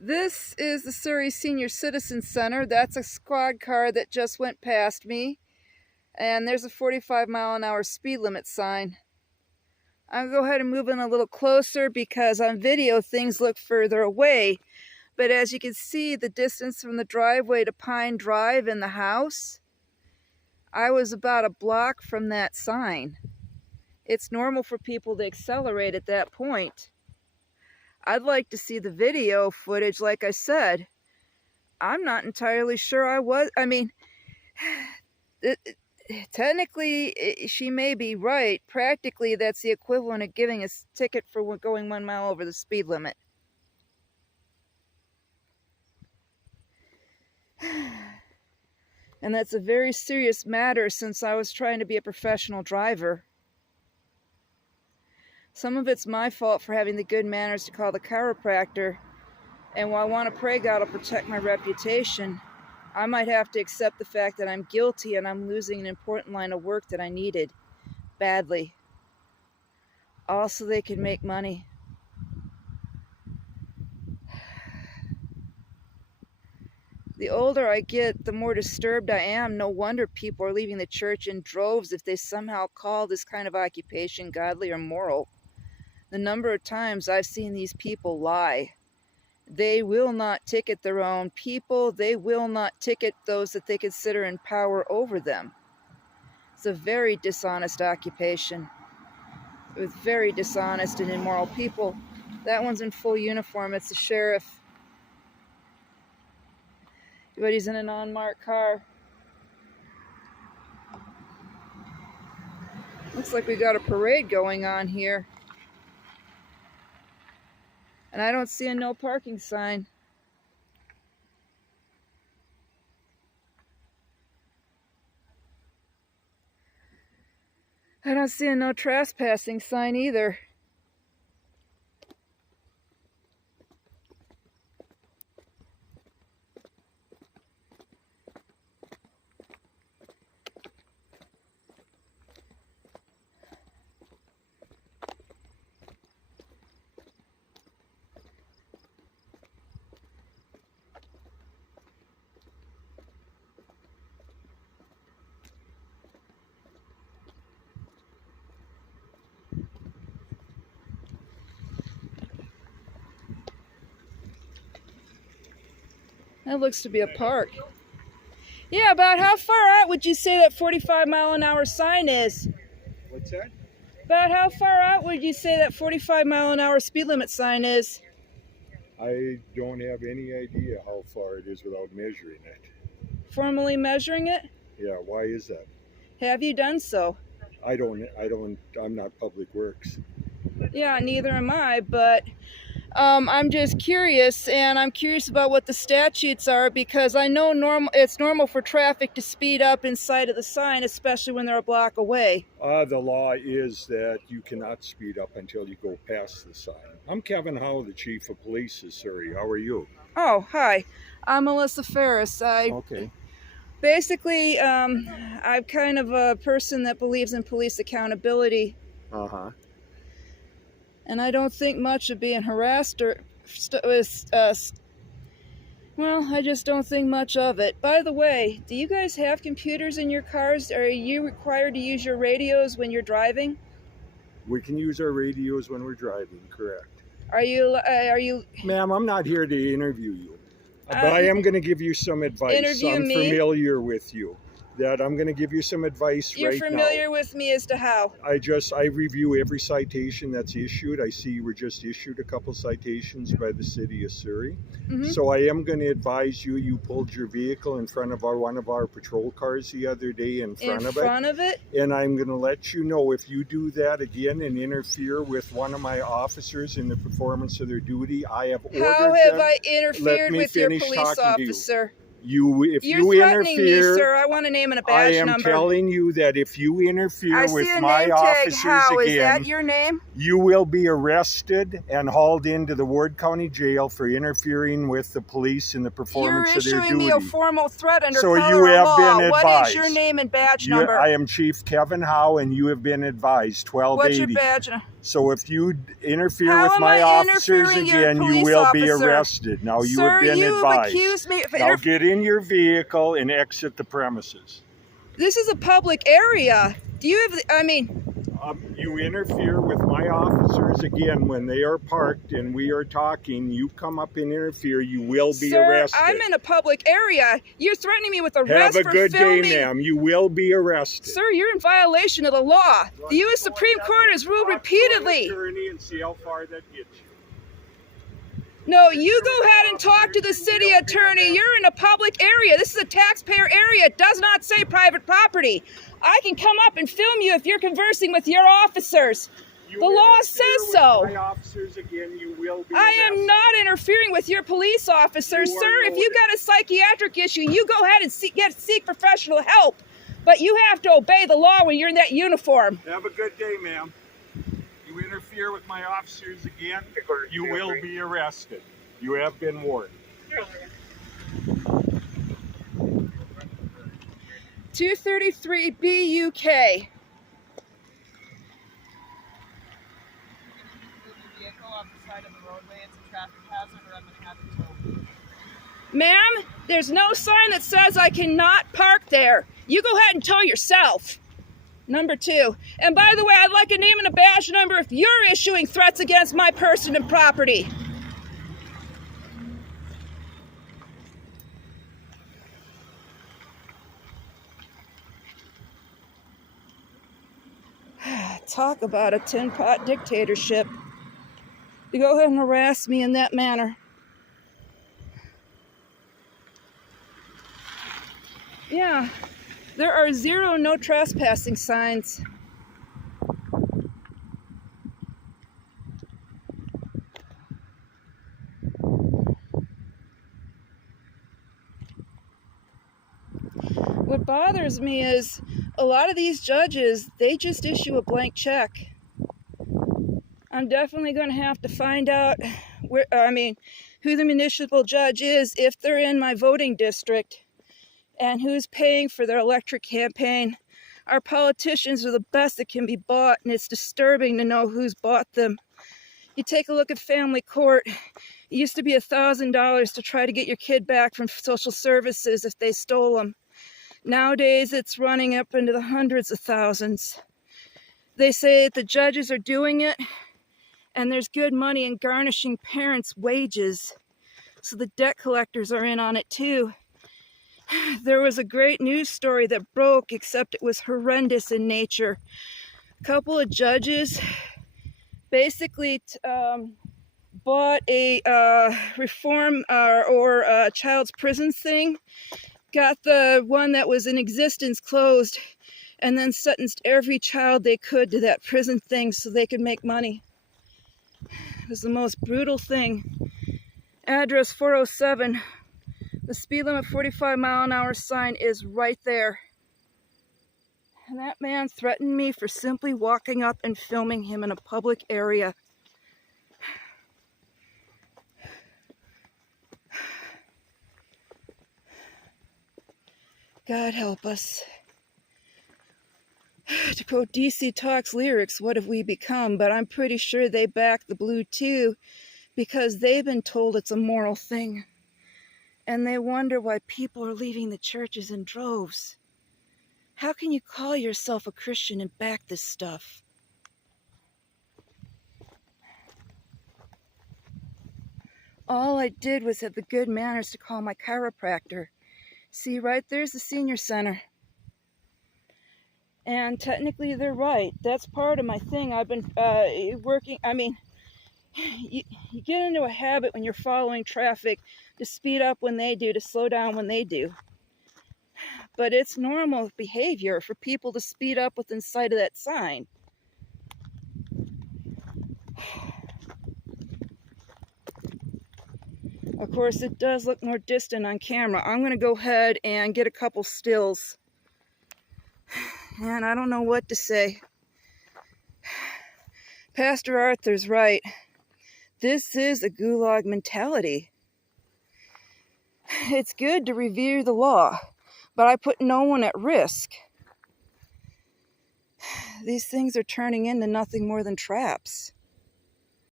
This is the Surrey Senior Citizen Center. That's a squad car that just went past me. And there's a 45-mile-an-hour speed limit sign. I'm going to go ahead and move in a little closer because on video things look further away. But as you can see, the distance from the driveway to Pine Drive and the house, I was about a block from that sign. It's normal for people to accelerate at that point. I'd like to see the video footage. Like I said, I'm not entirely sure I was. I mean, technically, she may be right. Practically, that's the equivalent of giving a ticket for going 1 mile over the speed limit. And that's a very serious matter since I was trying to be a professional driver. Some of it's my fault for having the good manners to call the chiropractor, and while I want to pray God will protect my reputation, I might have to accept the fact that I'm guilty and I'm losing an important line of work that I needed badly. All so they could make money. The older I get, the more disturbed I am. No wonder people are leaving the church in droves if they somehow call this kind of occupation godly or moral. The number of times I've seen these people lie. They will not ticket their own people. They will not ticket those that they consider in power over them. It's a very dishonest occupation with very dishonest and immoral people. That one's in full uniform. It's the sheriff. But he's in an unmarked car. Looks like we got a parade going on here. And I don't see a no parking sign. I don't see a no trespassing sign either. That looks to be a park. Yeah, about how far out would you say that 45-mile-an-hour sign is? What's that? About how far out would you say that 45-mile-an-hour speed limit sign is? I don't have any idea how far it is without measuring it. Formally measuring it? Yeah, why is that? Have you done so? I'm not Public Works. Yeah, neither am I, but I'm just curious, and I'm curious about what the statutes are because I know it's normal for traffic to speed up in sight of the sign, especially when they're a block away. The law is that you cannot speed up until you go past the sign. I'm Kevin Howe, the Chief of Police of Surrey. How are you? Oh, hi. I'm Melissa Ferris. Okay. Basically, I'm kind of a person that believes in police accountability. Uh-huh. And I don't think much of being harassed or well, I just don't think much of it. By the way, do you guys have computers in your cars? Are you required to use your radios when you're driving? We can use our radios when we're driving, correct. Are you... Ma'am, I'm not here to interview you. But I am going to give you some advice. Interview me? I'm familiar with you. That I'm going to give you some advice right now. You're familiar with me as to how? I review every citation that's issued. I see you were just issued a couple citations by the city of Surrey. Mm-hmm. So I am going to advise you, you pulled your vehicle in front of one of our patrol cars the other day in front of it. And I'm going to let you know if you do that again and interfere with one of my officers in the performance of their duty, I have ordered them. How have I interfered with your police officer? If You're you threatening interfere, me, sir. I want a name and a badge number. I am telling you that if you interfere with my name officers tag. How? again, Is that your name? You will be arrested and hauled into the Ward County Jail for interfering with the police in the performance of their duty. You're issuing me a formal threat under so Colorado you have law. been advised. What is your name and badge number? I am Chief Kevin Howe, and you have been advised. 1280. What's your badge? So if you interfere with my officers again, you will be arrested. Now you have been advised. Accused me of now get in your vehicle and exit the premises. This is a public area. Do you have, you interfere with my officers again when they are parked and we are talking. You come up and interfere, you will be arrested. I'm in a public area. You're threatening me with arrest for filming. Have a good day, ma'am. You will be arrested. Sir, you're in violation of the law. The U.S. Supreme Court has ruled repeatedly. And see how far that gets you. No, you go ahead and talk to the city attorney. You're in a public area. This is a taxpayer area. It does not say private property. I can come up and film you if you're conversing with your officers. The law says so. My officers again, you will be I am not interfering with your police officers, sir. If you got a psychiatric issue, you go ahead and seek professional help. But you have to obey the law when you're in that uniform. Have a good day, ma'am. You interfere with my officers again, you will be arrested. You have been warned. 233 BUK. Ma'am, there's no sign that says I cannot park there. You go ahead and tow yourself. Number 2. And by the way, I'd like a name and a badge number if you're issuing threats against my person and property. Talk about a tin-pot dictatorship. You go ahead and harass me in that manner. Yeah, there are 0 no trespassing signs. What bothers me is a lot of these judges, they just issue a blank check. I'm definitely going to have to find out who the municipal judge is if they're in my voting district and who's paying for their electric campaign. Our politicians are the best that can be bought, and it's disturbing to know who's bought them. You take a look at family court. It used to be $1,000 to try to get your kid back from social services if they stole them. Nowadays, it's running up into the hundreds of thousands. They say that the judges are doing it, and there's good money in garnishing parents' wages. So the debt collectors are in on it too. There was a great news story that broke, except it was horrendous in nature. A couple of judges basically bought a reform or a child's prisons thing, got the one that was in existence closed, and then sentenced every child they could to that prison thing so they could make money. It was the most brutal thing. Address 407. The speed limit 45-mile-an-hour sign is right there. And that man threatened me for simply walking up and filming him in a public area. God help us. To quote DC Talk's lyrics, what have we become? But I'm pretty sure they back the blue too, because they've been told it's a moral thing. And they wonder why people are leaving the churches in droves. How can you call yourself a Christian and back this stuff? All I did was have the good manners to call my chiropractor. See, right there's the senior center. And technically they're right. That's part of my thing. I've been working, you get into a habit when you're following traffic to speed up when they do, to slow down when they do. But it's normal behavior for people to speed up within sight of that sign. Of course, it does look more distant on camera. I'm going to go ahead and get a couple stills. And I don't know what to say. Pastor Arthur's right. This is a gulag mentality. It's good to revere the law, but I put no one at risk. These things are turning into nothing more than traps.